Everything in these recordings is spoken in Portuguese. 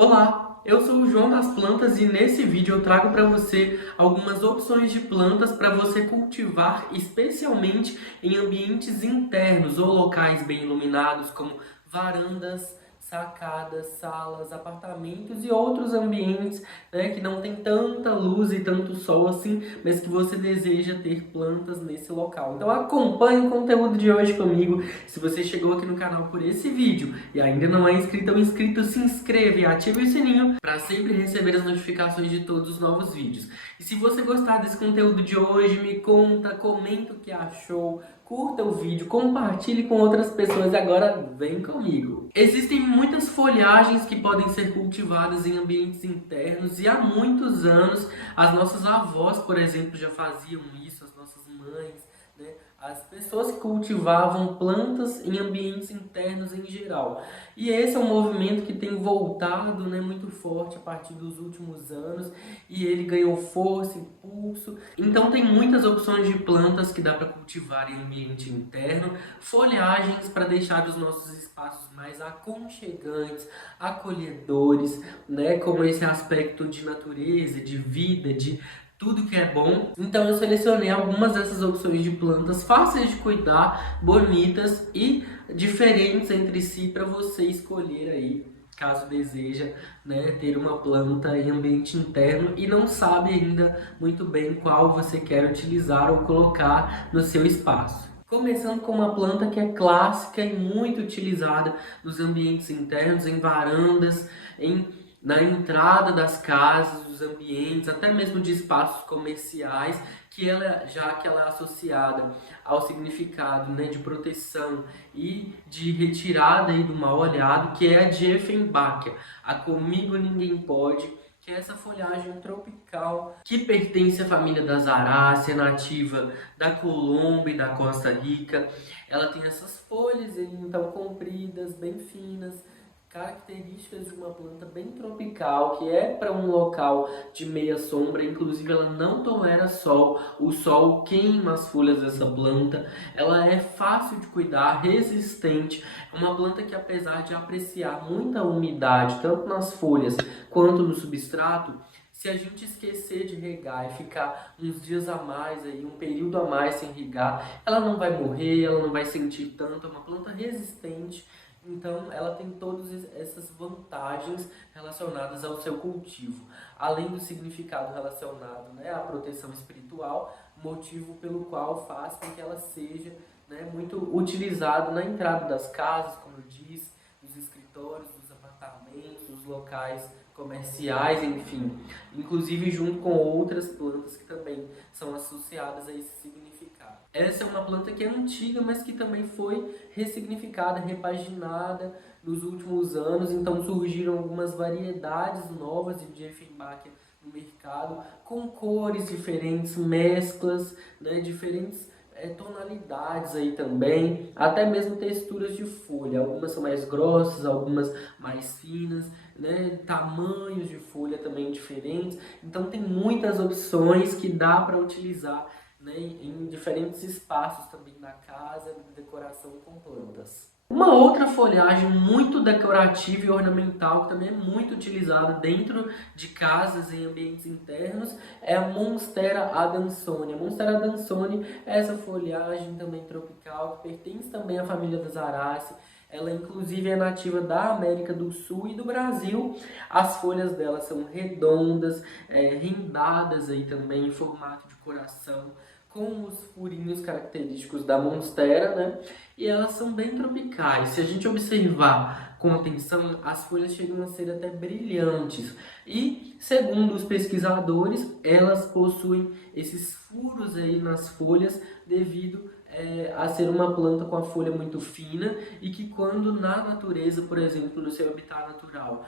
Olá, eu sou o João das Plantas e nesse vídeo eu trago para você algumas opções de plantas para você cultivar, especialmente em ambientes internos ou locais bem iluminados, como varandas, sacadas, salas, apartamentos e outros ambientes, né, que não tem tanta luz e tanto sol assim, mas que você deseja ter plantas nesse local. Então acompanhe o conteúdo de hoje comigo. Se você chegou aqui no canal por esse vídeo e ainda não é inscrito ou inscrito, se inscreva e ative o sininho para sempre receber as notificações de todos os novos vídeos. E se você gostar desse conteúdo de hoje, me conta, comenta o que achou, curta o vídeo, compartilhe com outras pessoas e agora vem comigo. Existem muitas folhagens que podem ser cultivadas em ambientes internos e há muitos anos as nossas avós, por exemplo, já faziam isso, as nossas mães, né? As pessoas que cultivavam plantas em ambientes internos em geral. E esse é um movimento que tem voltado, né, muito forte a partir dos últimos anos e ele ganhou força, impulso. Então tem muitas opções de plantas que dá para cultivar em ambiente interno, folhagens para deixar os nossos espaços mais aconchegantes, acolhedores, né, como esse aspecto de natureza, de vida, de tudo que é bom. Então eu selecionei algumas dessas opções de plantas fáceis de cuidar, bonitas e diferentes entre si para você escolher aí, caso deseja, né, ter uma planta em ambiente interno e não sabe ainda muito bem qual você quer utilizar ou colocar no seu espaço. Começando com uma planta que é clássica e muito utilizada nos ambientes internos, em varandas, na entrada das casas, dos ambientes, até mesmo de espaços comerciais, já que ela é associada ao significado, né, de proteção e de retirada aí do mal olhado, que é a Dieffenbachia, a Comigo Ninguém Pode, que é essa folhagem tropical que pertence à família das aráceas, nativa da Colômbia e da Costa Rica. Ela tem essas folhas então compridas, bem finas, características de uma planta bem tropical, que é para um local de meia sombra. Inclusive ela não tolera sol, o sol queima as folhas dessa planta. Ela é fácil de cuidar, resistente, é uma planta que, apesar de apreciar muita umidade tanto nas folhas quanto no substrato, se a gente esquecer de regar e ficar uns dias a mais aí, um período a mais sem regar, ela não vai morrer, ela não vai sentir tanto, é uma planta resistente. Então, ela tem todas essas vantagens relacionadas ao seu cultivo. Além do significado relacionado, né, à proteção espiritual, motivo pelo qual faz com que ela seja, né, muito utilizada na entrada das casas, como eu disse, nos escritórios, nos apartamentos, nos locais comerciais, enfim. Inclusive junto com outras plantas que também são associadas a esse significado. Essa é uma planta que é antiga, mas que também foi ressignificada, repaginada nos últimos anos. Então surgiram algumas variedades novas de Dieffenbachia no mercado, com cores diferentes, mesclas, né, diferentes tonalidades aí também, até mesmo texturas de folha. Algumas são mais grossas, algumas mais finas, né, tamanhos de folha também diferentes. Então tem muitas opções que dá para utilizar, né, em diferentes espaços também na casa, decoração com plantas. Uma outra folhagem muito decorativa e ornamental que também é muito utilizada dentro de casas em ambientes internos é a Monstera adansonii. A Monstera adansonii é essa folhagem também tropical que pertence também à família das aráceas. Ela inclusive é nativa da América do Sul e do Brasil. As folhas dela são redondas, rendadas aí também em formato de coração, com os furinhos característicos da monstera, né? E elas são bem tropicais. Se a gente observar com atenção, as folhas chegam a ser até brilhantes. E, segundo os pesquisadores, elas possuem esses furos aí nas folhas devido a ser uma planta com a folha muito fina e que, quando na natureza, por exemplo, no seu habitat natural,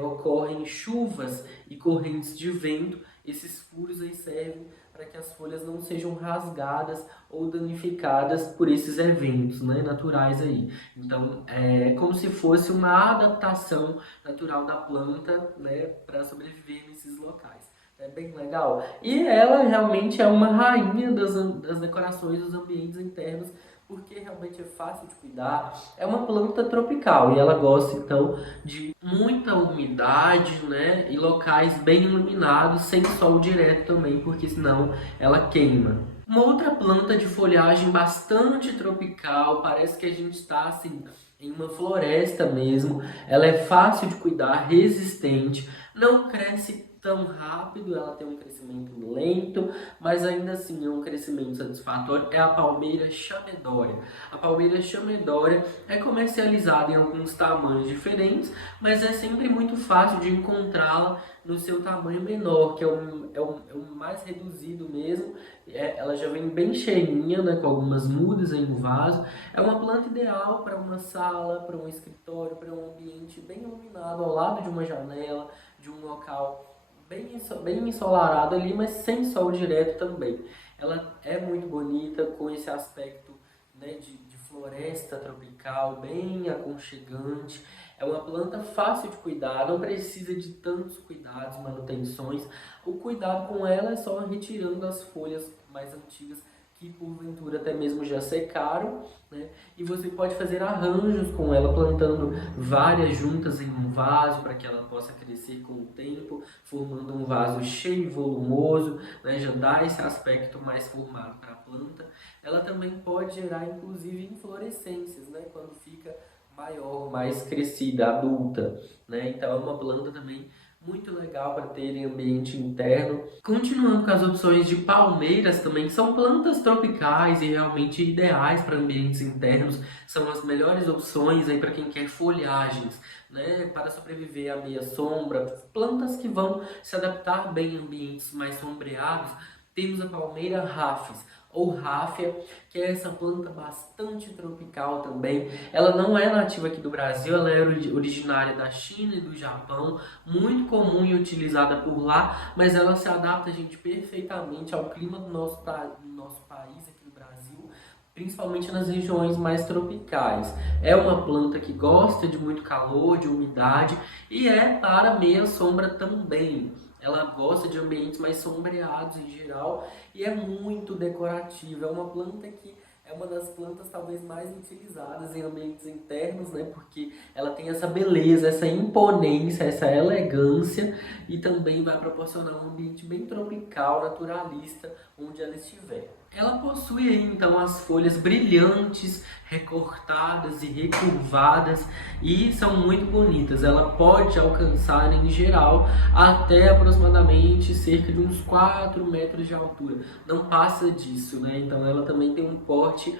ocorrem chuvas e correntes de vento, esses furos aí servem para que as folhas não sejam rasgadas ou danificadas por esses eventos, né, naturais aí. Então, é como se fosse uma adaptação natural da planta, né, para sobreviver nesses locais. É bem legal. E ela realmente é uma rainha das decorações dos ambientes internos, porque realmente é fácil de cuidar. É uma planta tropical e ela gosta então de muita umidade, né, e locais bem iluminados, sem sol direto também, porque senão ela queima. Uma outra planta de folhagem bastante tropical, parece que a gente está assim em uma floresta mesmo. Ela é fácil de cuidar, resistente, não cresce tão rápido, ela tem um crescimento lento, mas ainda assim é um crescimento satisfatório. É a palmeira chamedória. A palmeira chamedória é comercializada em alguns tamanhos diferentes, mas é sempre muito fácil de encontrá-la no seu tamanho menor, que é o mais reduzido mesmo. Ela já vem bem cheinha, né, com algumas mudas aí no vaso. É uma planta ideal para uma sala, para um escritório, para um ambiente bem iluminado, ao lado de uma janela, de um local bem ensolarado ali, mas sem sol direto também. Ela é muito bonita, com esse aspecto, né, de floresta tropical, bem aconchegante. É uma planta fácil de cuidar, não precisa de tantos cuidados, manutenções. O cuidado com ela é só retirando as folhas mais antigas que porventura até mesmo já secaram, né? E você pode fazer arranjos com ela, plantando várias juntas em um vaso para que ela possa crescer com o tempo, formando um vaso cheio e volumoso, né? Já dá esse aspecto mais formado para a planta. Ela também pode gerar inclusive inflorescências, né? Quando fica maior, mais crescida, adulta, né? Então é uma planta também muito legal para ter em ambiente interno. Continuando com as opções de palmeiras também, que são plantas tropicais e realmente ideais para ambientes internos, são as melhores opções aí para quem quer folhagens, né, para sobreviver à meia sombra, plantas que vão se adaptar bem em ambientes mais sombreados. Temos a palmeira rafis, ou ráfia, que é essa planta bastante tropical também. Ela não é nativa aqui do Brasil, ela é originária da China e do Japão, muito comum e utilizada por lá, mas ela se adapta, gente, perfeitamente ao clima do nosso país aqui no Brasil, principalmente nas regiões mais tropicais. É uma planta que gosta de muito calor, de umidade, e é para meia sombra também. Ela gosta de ambientes mais sombreados em geral e é muito decorativa. É uma planta que é uma das plantas talvez mais utilizadas em ambientes internos, né? Porque ela tem essa beleza, essa imponência, essa elegância e também vai proporcionar um ambiente bem tropical, naturalista, onde ela estiver. Ela possui aí, então, as folhas brilhantes, recortadas e recurvadas e são muito bonitas. Ela pode alcançar, em geral, até aproximadamente cerca de uns 4 metros de altura. Não passa disso, né? Então ela também tem um porte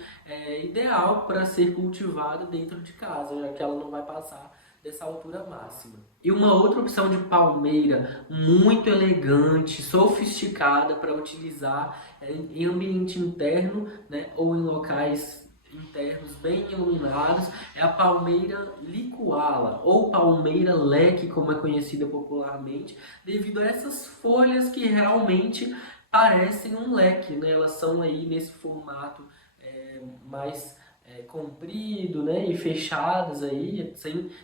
ideal para ser cultivada dentro de casa, já que ela não vai passar dessa altura máxima. E uma outra opção de palmeira muito elegante, sofisticada para utilizar em ambiente interno, né, ou em locais internos bem iluminados, é a palmeira licuala, ou palmeira leque, como é conhecida popularmente, devido a essas folhas que realmente parecem um leque, né? Elas são aí nesse formato mais comprido, né, e fechadas aí,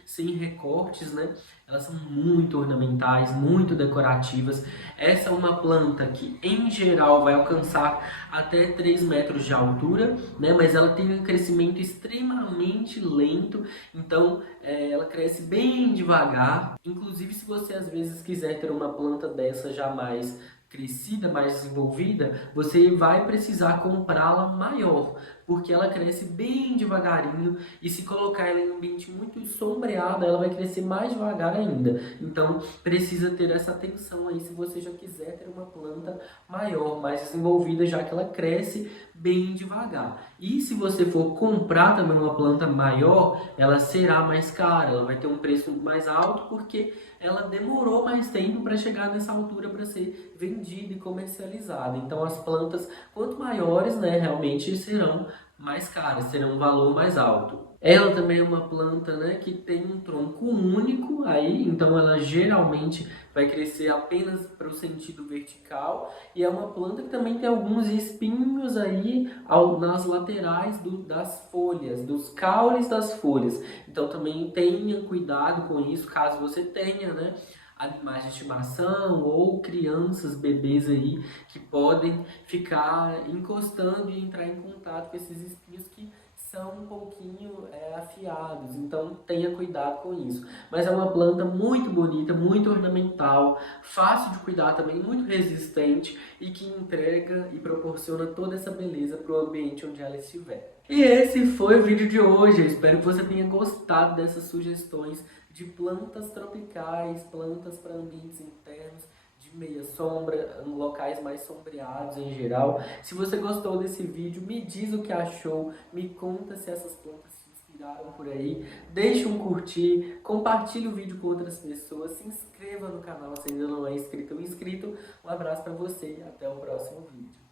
sem recortes, né? Elas são muito ornamentais, muito decorativas. Essa é uma planta que, em geral, vai alcançar até 3 metros de altura, né? Mas ela tem um crescimento extremamente lento, então ela cresce bem devagar. Inclusive, se você às vezes quiser ter uma planta dessa já mais crescida, mais desenvolvida, você vai precisar comprá-la maior, porque ela cresce bem devagarinho e se colocar ela em um ambiente muito sombreado, ela vai crescer mais devagar ainda. Então precisa ter essa atenção aí se você já quiser ter uma planta maior, mais desenvolvida, já que ela cresce bem devagar. E se você for comprar também uma planta maior, ela será mais cara, ela vai ter um preço mais alto porque ela demorou mais tempo para chegar nessa altura para ser vendida e comercializada. Então as plantas, quanto maiores, né, realmente serão mais caras, terão um valor mais alto. Ela também é uma planta, né, que tem um tronco único aí, então ela geralmente vai crescer apenas para o sentido vertical, e é uma planta que também tem alguns espinhos aí nas laterais das folhas, dos caules das folhas. Então também tenha cuidado com isso, caso você tenha, né, animais de estimação ou crianças, bebês aí, que podem ficar encostando e entrar em contato com esses espinhos que são um pouquinho afiados, então tenha cuidado com isso. Mas é uma planta muito bonita, muito ornamental, fácil de cuidar também, muito resistente e que entrega e proporciona toda essa beleza para o ambiente onde ela estiver. E esse foi o vídeo de hoje, eu espero que você tenha gostado dessas sugestões de plantas tropicais, plantas para ambientes internos, de meia sombra, em locais mais sombreados em geral. Se você gostou desse vídeo, me diz o que achou, me conta se essas plantas te inspiraram por aí, deixe um curtir, compartilhe o vídeo com outras pessoas, se inscreva no canal se ainda não é inscrito ou inscrito. Um abraço para você e até o próximo vídeo.